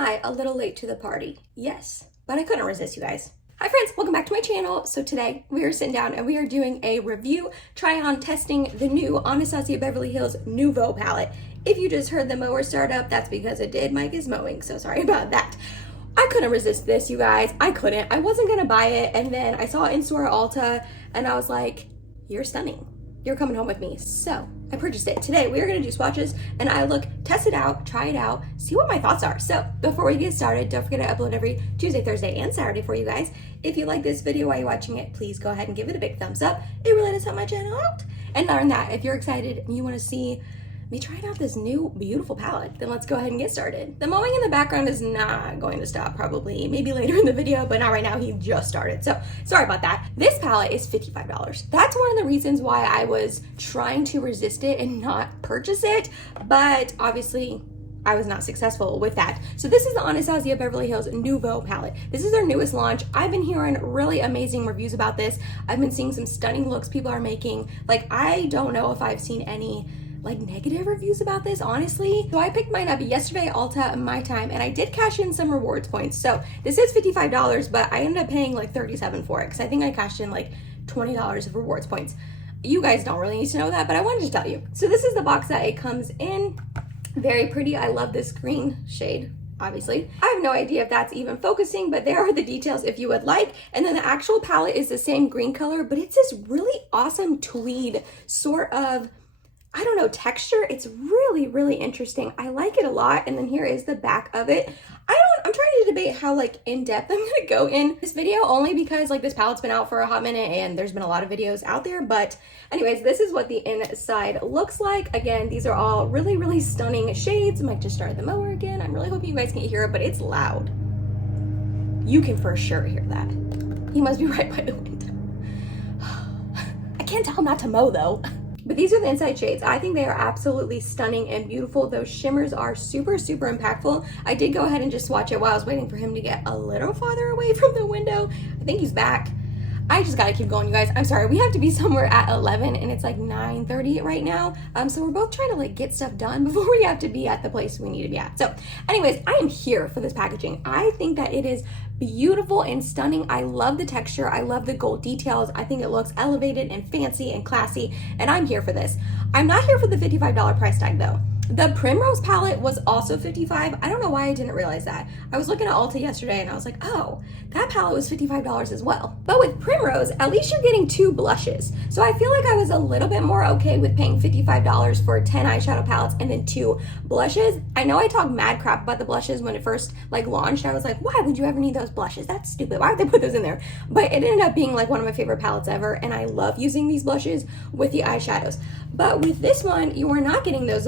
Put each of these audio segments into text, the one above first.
I a little late to the party? Yes, but I couldn't resist, you guys. Hi friends, welcome back to my channel. So today we are sitting down and we are doing a review, try on testing the new Anastasia Beverly Hills Nouveau palette. If you just heard the mower start up, that's because it did. Mike is mowing, so sorry about that. I couldn't resist this, you guys. I couldn't. I wasn't gonna buy it, and then I saw it in store at Ulta and I was like, you're stunning. You're coming home with me. So I purchased it. Today we are gonna do swatches and I test it out, try it out, see what my thoughts are. So before we get started, don't forget I upload every Tuesday, Thursday, and Saturday for you guys. If you like this video while you're watching it, please go ahead and give it a big thumbs up. It really does help my channel out. And learn that if you're excited and you wanna see me trying out this new beautiful palette, then let's go ahead and get started. The mowing in the background is not going to stop, probably maybe later in the video, but not right now. He just started, so sorry about that. This palette is $55. That's one of the reasons why I was trying to resist it and not purchase it, but obviously I was not successful with that. So this is the Anastasia Beverly Hills Nouveau palette. This is their newest launch. I've been hearing really amazing reviews about this. I've been seeing some stunning looks people are making. Like, I don't know if I've seen any negative reviews about this, honestly. So I picked mine up yesterday at Ulta my time, and I did cash in some rewards points. So this is $55, but I ended up paying like $37 for it because I think I cashed in like $20 of rewards points. You guys don't really need to know that, but I wanted to tell you. So this is the box that it comes in. Very pretty. I love this green shade. Obviously, I have no idea if that's even focusing, but there are the details if you would like. And then the actual palette is the same green color, but it's this really awesome tweed sort of, I don't know, texture. It's really, really interesting. I like it a lot. And then here is the back of it. I'm trying to debate how in depth I'm gonna go in this video, only because this palette's been out for a hot minute and there's been a lot of videos out there. But anyways, this is what the inside looks like. Again, these are all really, really stunning shades. I might just start the mower again. I'm really hoping you guys can hear it, but it's loud. You can for sure hear that. He must be right by the window. I can't tell him not to mow though. But these are the inside shades. I think they are absolutely stunning and beautiful. Those shimmers are super, super impactful. I did go ahead and just swatch it while I was waiting for him to get a little farther away from the window. I think he's back. I just gotta keep going, you guys. I'm sorry, we have to be somewhere at 11 and it's like 9:30 right now. So we're both trying to get stuff done before we have to be at the place we need to be at. So anyways, I am here for this packaging. I think that it is beautiful and stunning. I love the texture. I love the gold details. I think it looks elevated and fancy and classy, and I'm here for this. I'm not here for the $55 price tag though. The Primrose palette was also $55. I don't know why I didn't realize that. I was looking at Ulta yesterday and I was like, oh, that palette was $55 as well. But with Primrose, at least you're getting 2 blushes. So I feel like I was a little bit more okay with paying $55 for 10 eyeshadow palettes and then 2 blushes. I know I talked mad crap about the blushes when it first launched. I was like, why would you ever need those blushes? That's stupid. Why would they put those in there? But it ended up being one of my favorite palettes ever, and I love using these blushes with the eyeshadows. But with this one, you are not getting those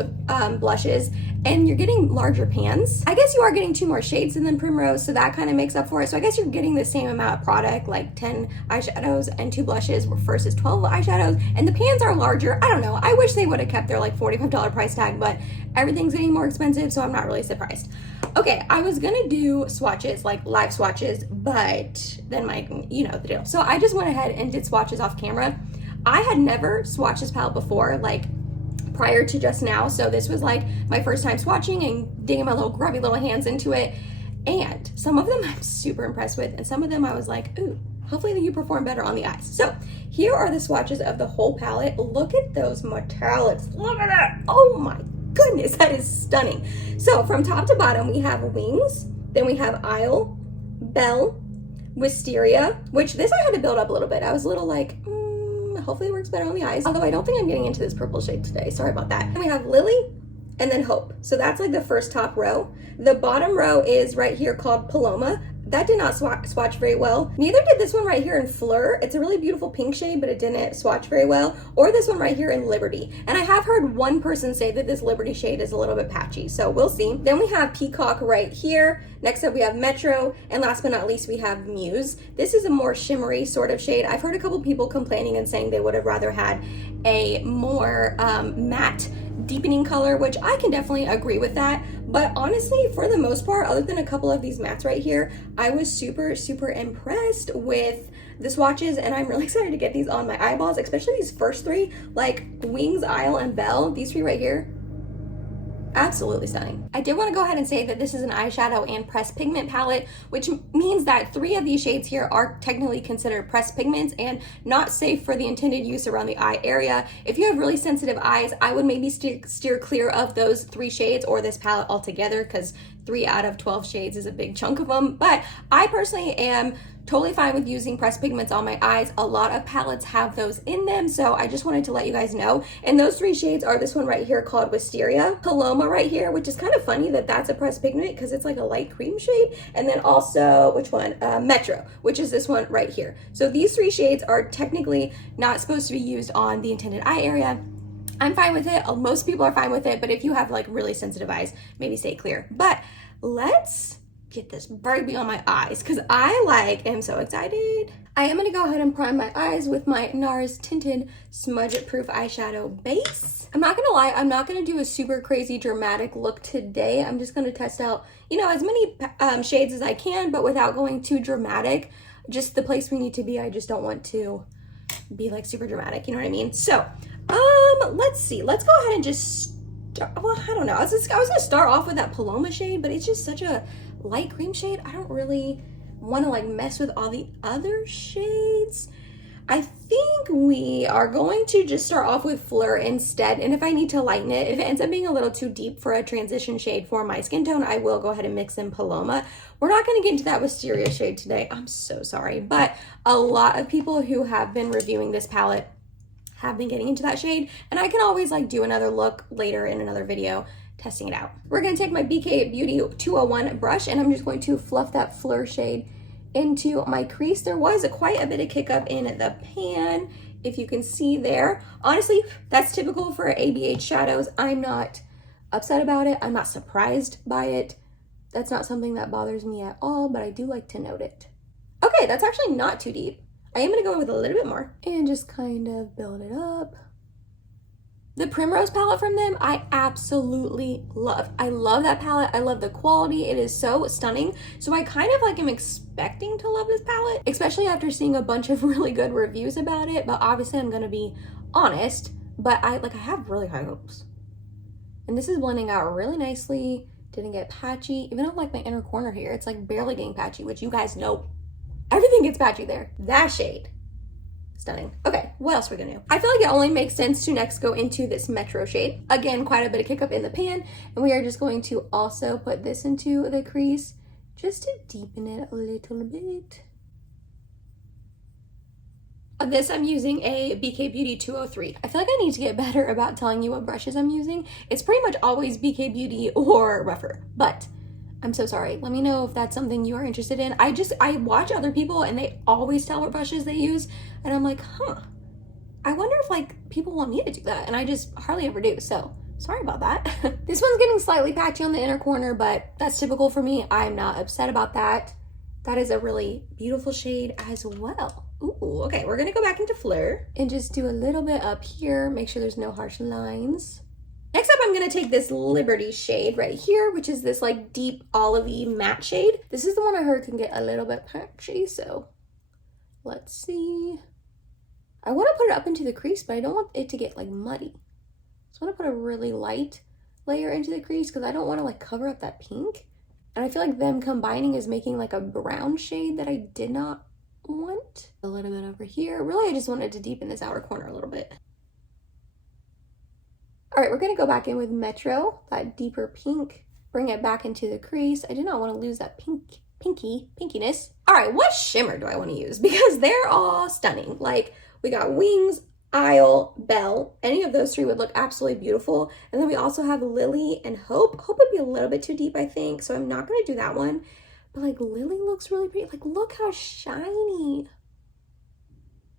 blushes, and you're getting larger pans. I guess you are getting 2 more shades than Primrose, so that kind of makes up for it. So I guess you're getting the same amount of product, like 10 eyeshadows and 2 blushes versus 12 eyeshadows, and the pans are larger. I don't know. I wish they would have kept their $45 price tag, but everything's getting more expensive, so I'm not really surprised. Okay, I was gonna do swatches, live swatches, but then you know the deal. So I just went ahead and did swatches off camera. I had never swatched this palette before, prior to just now. So this was my first time swatching and digging my little grubby little hands into it. And some of them I'm super impressed with, and some of them I was like, ooh, hopefully you perform better on the eyes. So here are the swatches of the whole palette. Look at those metallics. Look at that. Oh my goodness, that is stunning. So from top to bottom, we have Wings, then we have Isle, Belle, Wisteria, which this I had to build up a little bit. I was a little hopefully it works better on the eyes. Although I don't think I'm getting into this purple shade today. Sorry about that. And we have Lily and then Hope. So that's the first top row. The bottom row is right here called Paloma. That did not swatch very well. Neither did this one right here in Fleur. It's a really beautiful pink shade, but it didn't swatch very well. Or this one right here in Liberty. And I have heard one person say that this Liberty shade is a little bit patchy, so we'll see. Then we have Peacock right here. Next up we have Metro. And last but not least, we have Muse. This is a more shimmery sort of shade. I've heard a couple people complaining and saying they would have rather had a more matte deepening color, which I can definitely agree with that. But honestly, for the most part, other than a couple of these mattes right here, I was super, super impressed with the swatches, and I'm really excited to get these on my eyeballs, especially these first 3, Wings, Isle, and Belle. These 3 right here, Absolutely stunning. I did want to go ahead and say that this is an eyeshadow and pressed pigment palette, which means that 3 of these shades here are technically considered pressed pigments and not safe for the intended use around the eye area. If you have really sensitive eyes, I would maybe steer clear of those 3 shades or this palette altogether, because 3 out of 12 shades is a big chunk of them. But I personally am totally fine with using pressed pigments on my eyes. A lot of palettes have those in them, so I just wanted to let you guys know. And those 3 shades are this one right here called Wisteria, Paloma right here, which is kind of funny that that's a pressed pigment because it's like a light cream shade, and then also, which one? Metro, which is this one right here. So these 3 shades are technically not supposed to be used on the intended eye area. I'm fine with it. Most people are fine with it, but if you have like really sensitive eyes, maybe stay clear. But let's get this baby on my eyes because I am so excited. I am going to go ahead and prime my eyes with my NARS tinted smudge proof eyeshadow base. I'm not going to lie, I'm not going to do a super crazy dramatic look today. I'm just going to test out, you know, as many shades as I can, but without going too dramatic. Just the place we need to be. I just don't want to be like super dramatic, you know what I mean? So let's see, let's go ahead and just well, I don't know, I was gonna start off with that Paloma shade, but it's just such a light cream shade. I don't really want to like mess with all the other shades. I think we are going to just start off with Fleur instead, and if I need to lighten it, if it ends up being a little too deep for a transition shade for my skin tone, I will go ahead and mix in Paloma. We're not going to get into that Wisteria shade today. I'm so sorry, but a lot of people who have been reviewing this palette have been getting into that shade, and I can always like do another look later in another video testing it out. We're going to take my BK Beauty 201 brush, and I'm just going to fluff that Fleur shade into my crease. There was quite a bit of kick up in the pan, if you can see there. Honestly, that's typical for ABH shadows. I'm not upset about it. I'm not surprised by it. That's not something that bothers me at all, but I do like to note it. Okay, that's actually not too deep. I am going to go in with a little bit more and just kind of build it up. The Primrose palette from them, I absolutely love. I love that palette. I love the quality. It is so stunning. So I kind of like am expecting to love this palette, especially after seeing a bunch of really good reviews about it. But obviously I'm going to be honest, but I have really high hopes. And this is blending out really nicely. Didn't get patchy. Even on like my inner corner here, it's like barely getting patchy, which you guys know everything gets patchy there. That shade, stunning. Okay, what else are we gonna do? I feel like it only makes sense to next go into this Metro shade. Again, quite a bit of kick up in the pan, and we are just going to also put this into the crease just to deepen it a little bit. This I'm using a BK Beauty 203. I feel like I need to get better about telling you what brushes I'm using. It's pretty much always BK Beauty or Rougher, but I'm so sorry. Let me know if that's something you are interested in. I watch other people and they always tell what brushes they use, and I'm like, I wonder if like people want me to do that, and I just hardly ever do, so sorry about that. This one's getting slightly patchy on the inner corner, but that's typical for me. I'm not upset about that. That is a really beautiful shade as well. Ooh, okay, we're gonna go back into Fleur and just do a little bit up here, make sure there's no harsh lines. Next up, I'm gonna take this Liberty shade right here, which is this like deep olivey matte shade. This is the one I heard can get a little bit patchy, so let's see. I wanna put it up into the crease, but I don't want it to get like muddy. So I wanna put a really light layer into the crease because I don't wanna like cover up that pink. And I feel like them combining is making like a brown shade that I did not want. A little bit over here. Really, I just wanted to deepen this outer corner a little bit. All right, we're gonna go back in with Metro, that deeper pink, bring it back into the crease. I do not wanna lose that pinkiness. All right, what shimmer do I wanna use? Because they're all stunning. Like, we got Wings, Isle, Belle. Any of those 3 would look absolutely beautiful. And then we also have Lily and Hope. Hope would be a little bit too deep, I think, so I'm not gonna do that one. But like Lily looks really pretty. Like, look how shiny.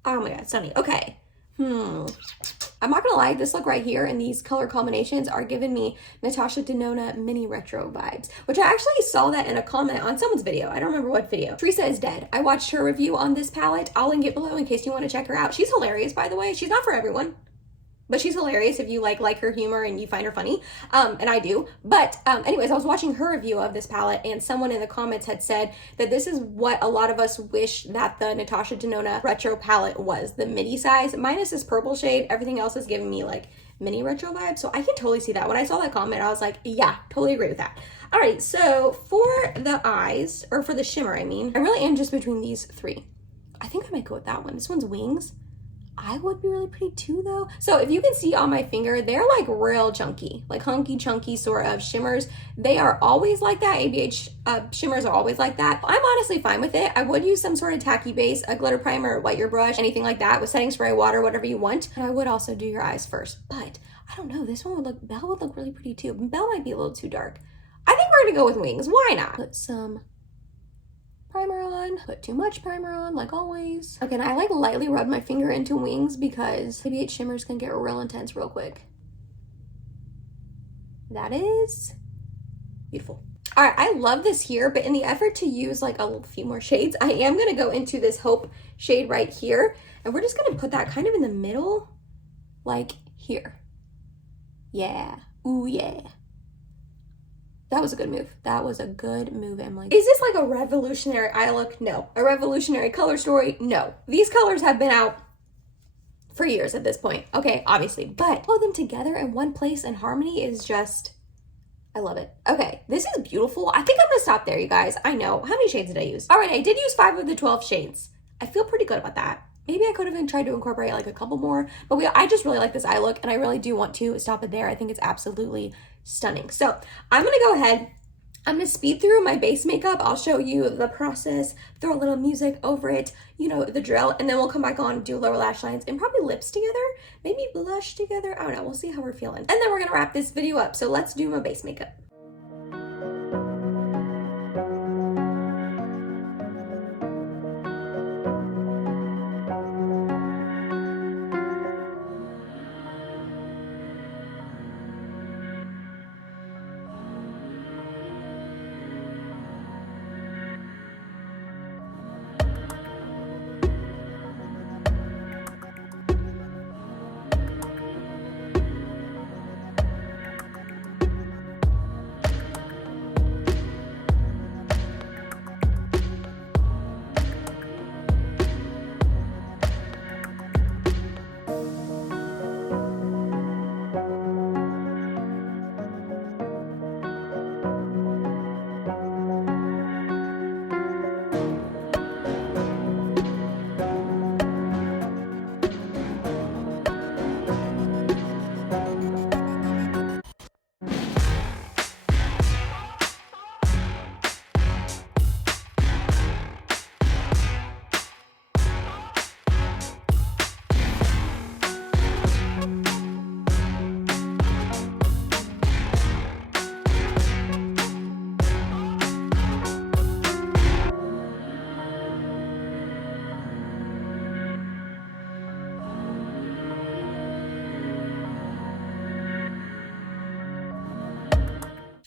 Oh my God, stunning. Okay. I'm not gonna lie, this look right here and these color combinations are giving me Natasha Denona mini retro vibes, which I actually saw that in a comment on someone's video. I don't remember what video. Teresa is Dead. I watched her review on this palette. I'll link it below in case you want to check her out. She's hilarious, by the way. She's not for everyone, but she's hilarious if you like her humor and you find her funny, and I do. But anyways, I was watching her review of this palette, and someone in the comments had said that this is what a lot of us wish that the Natasha Denona retro palette was, the midi size, minus this purple shade. Everything else is giving me like mini retro vibes, so I can totally see that. When I saw that comment, I was like, yeah, totally agree with that. All right, so for the eyes, or for the shimmer, I mean, I really am just between these three. I think I might go with that one. This one's Wings. I would be really pretty too, though. So if you can see on my finger, they're like real chunky, like hunky chunky sort of shimmers. They are always like that. ABH shimmers are always like that. I'm honestly fine with it. I would use some sort of tacky base, a glitter primer, wet your brush, anything like that with setting spray, water, whatever you want. And I would also do your eyes first, but I don't know. This one would look, Belle would look really pretty too. Belle might be a little too dark. I think we're gonna go with Wings. Why not? Put some primer on, put too much primer on like always. Okay, and I like lightly rub my finger into Wings because ABH shimmers can get real intense real quick. That is beautiful. All right, I love this here, but in the effort to use like a few more shades, I am gonna go into this Hope shade right here, and we're just gonna put that kind of in the middle, like here. Yeah, ooh yeah. That was a good move. That was a good move, Emily. Is this like a revolutionary eye look? No. A revolutionary color story? No. These colors have been out for years at this point. Okay, obviously. But all of them together in one place in harmony is just, I love it. Okay, this is beautiful. I think I'm gonna stop there, you guys. I know. How many shades did I use? All right, I did use 5 of the 12 shades. I feel pretty good about that. Maybe I could have tried to incorporate like a couple more, but I just really like this eye look, and I really do want to stop it there. I think it's absolutely stunning. So I'm gonna go ahead, I'm gonna speed through my base makeup. I'll show you the process, throw a little music over it, you know, the drill, and then we'll come back on and do lower lash lines and probably lips together, maybe blush together. I don't know, we'll see how we're feeling. And then we're gonna wrap this video up. So let's do my base makeup.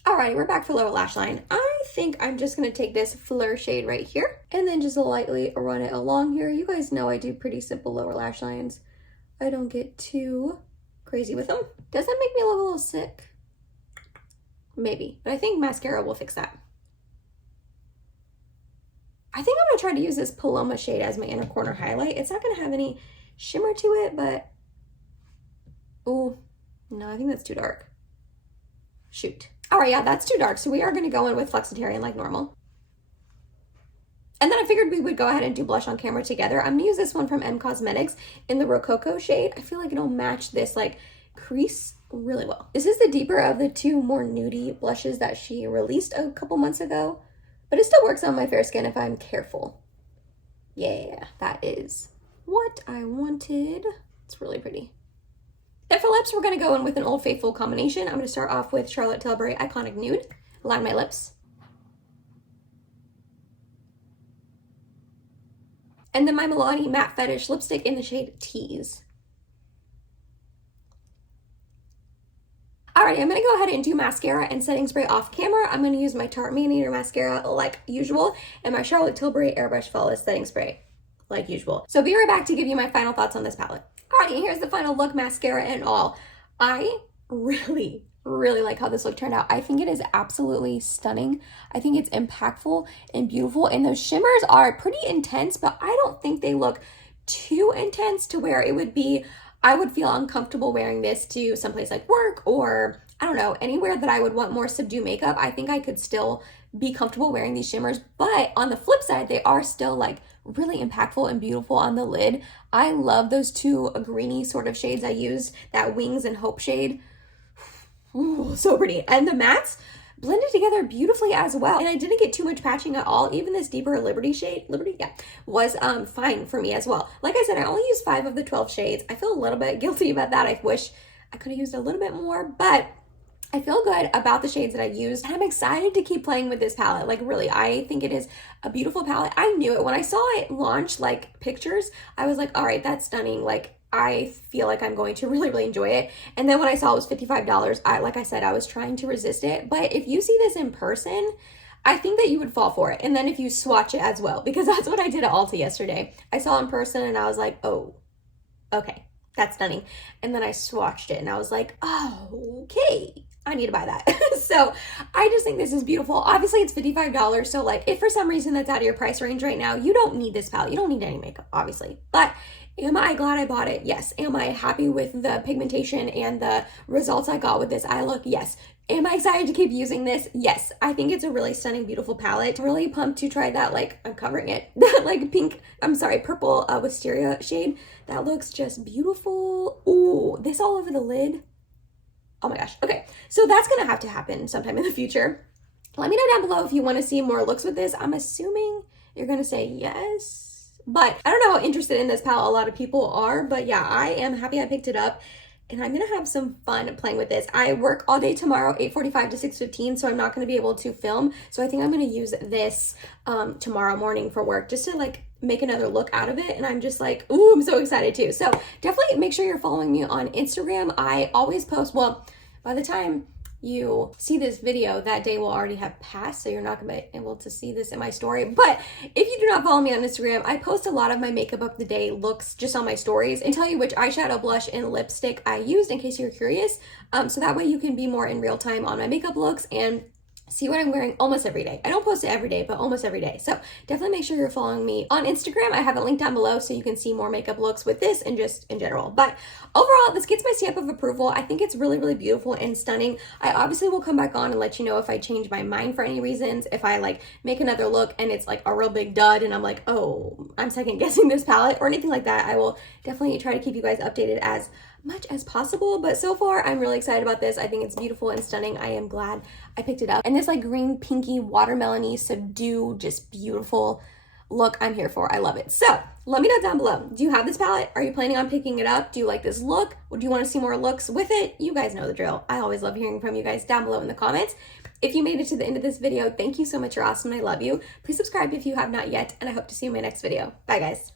Alrighty, we're back for lower lash line. I think I'm just gonna take this Fleur shade right here and then just lightly run it along here. You guys know I do pretty simple lower lash lines. I don't get too crazy with them. Does that make me look a little sick? Maybe, but I think mascara will fix that. I think I'm gonna try to use this Paloma shade as my inner corner highlight. It's not gonna have any shimmer to it, but, oh, no, I think that's too dark. Shoot. All right, yeah, that's too dark. So we are gonna go in with Flexitarian like normal. And then I figured we would go ahead and do blush on camera together. I'm gonna use this one from M Cosmetics in the Rococo shade. I feel like it'll match this like crease really well. This is the deeper of the two more nudie blushes that she released a couple months ago, but it still works on my fair skin if I'm careful. Yeah, that is what I wanted. It's really pretty. Then for lips, we're gonna go in with an Old Faithful combination. I'm gonna start off with Charlotte Tilbury Iconic Nude, line my lips. And then my Milani Matte Fetish lipstick in the shade Tease. Alright, I'm gonna go ahead and do mascara and setting spray off camera. I'm gonna use my Tarte Maniator mascara like usual and my Charlotte Tilbury Airbrush Flawless setting spray like usual. So be right back to give you my final thoughts on this palette. Alrighty, here's the final look, mascara and all. I really like how this look turned out. I think it is absolutely stunning. I think it's impactful and beautiful, and those shimmers are pretty intense, but I don't think they look too intense to where it would be, I would feel uncomfortable wearing this to someplace like work or I don't know, anywhere that I would want more subdued makeup. I think I could still be comfortable wearing these shimmers, but on the flip side, they are still like really impactful and beautiful on the lid. I love those two greeny sort of shades I used, that Wings and Hope shade. Ooh, so pretty. And the mattes blended together beautifully as well. And I didn't get too much patching at all. Even this deeper Liberty shade, was fine for me as well. Like I said, I only used 5 of the 12 shades. I feel a little bit guilty about that. I wish I could have used a little bit more, but I feel good about the shades that I used, and I'm excited to keep playing with this palette. Like really, I think it is a beautiful palette. I knew it when I saw it launch, like pictures, I was like, all right, that's stunning. Like I feel like I'm going to really enjoy it. And then when I saw it was $55, like I said, I was trying to resist it. But if you see this in person, I think that you would fall for it. And then if you swatch it as well, because that's what I did at Ulta yesterday. I saw it in person and I was like, oh, okay, that's stunning. And then I swatched it and I was like, oh, okay, I need to buy that. So I just think this is beautiful. Obviously it's $55. So like if for some reason that's out of your price range right now, you don't need this palette. You don't need any makeup, obviously. But am I glad I bought it? Yes. Am I happy with the pigmentation and the results I got with this eye look? Yes. Am I excited to keep using this? Yes. I think it's a really stunning, beautiful palette. Really pumped to try that, like, I'm covering it, that like purple wisteria shade. That looks just beautiful. Ooh, this all over the lid. Oh my gosh. Okay, so that's gonna have to happen sometime in the future. Let me know down below if you want to see more looks with this. I'm assuming you're gonna say yes, but I don't know how interested in this palette a lot of people are, but yeah, I am happy I picked it up and I'm gonna have some fun playing with this. I work all day tomorrow, 8:45 to 6:15, so I'm not gonna be able to film. So I think I'm gonna use this tomorrow morning for work just to like make another look out of it, and I'm just like, ooh, I'm so excited too. So definitely make sure you're following me on Instagram. I always post, well, by the time you see this video, that day will already have passed, so you're not gonna be able to see this in my story. But if you do not follow me on Instagram, I post a lot of my makeup of the day looks just on my stories and tell you which eyeshadow, blush, and lipstick I used in case you're curious. So that way you can be more in real time on my makeup looks and see what I'm wearing almost every day. I don't post it every day, but almost every day. So definitely make sure you're following me on Instagram. I have a link down below so you can see more makeup looks with this and just in general. But overall, this gets my stamp of approval. I think it's really beautiful and stunning. I obviously will come back on and let you know if I change my mind for any reasons. If I like make another look and it's like a real big dud and I'm like, oh, I'm second guessing this palette or anything like that, I will definitely try to keep you guys updated as much as possible. But so far I'm really excited about this. I think it's beautiful and stunning. I am glad I picked it up, and this like green pinky watermelony subdue just beautiful look I'm here for. I love it. So let me know down below, do you have this palette? Are you planning on picking it up? Do you like this look? Or do you want to see more looks with it? You guys know the drill. I always love hearing from you guys down below in the comments. If you made it to the end of this video, thank you so much. You're awesome and I love you. Please subscribe if you have not yet, and I hope to see you in my next video. Bye guys.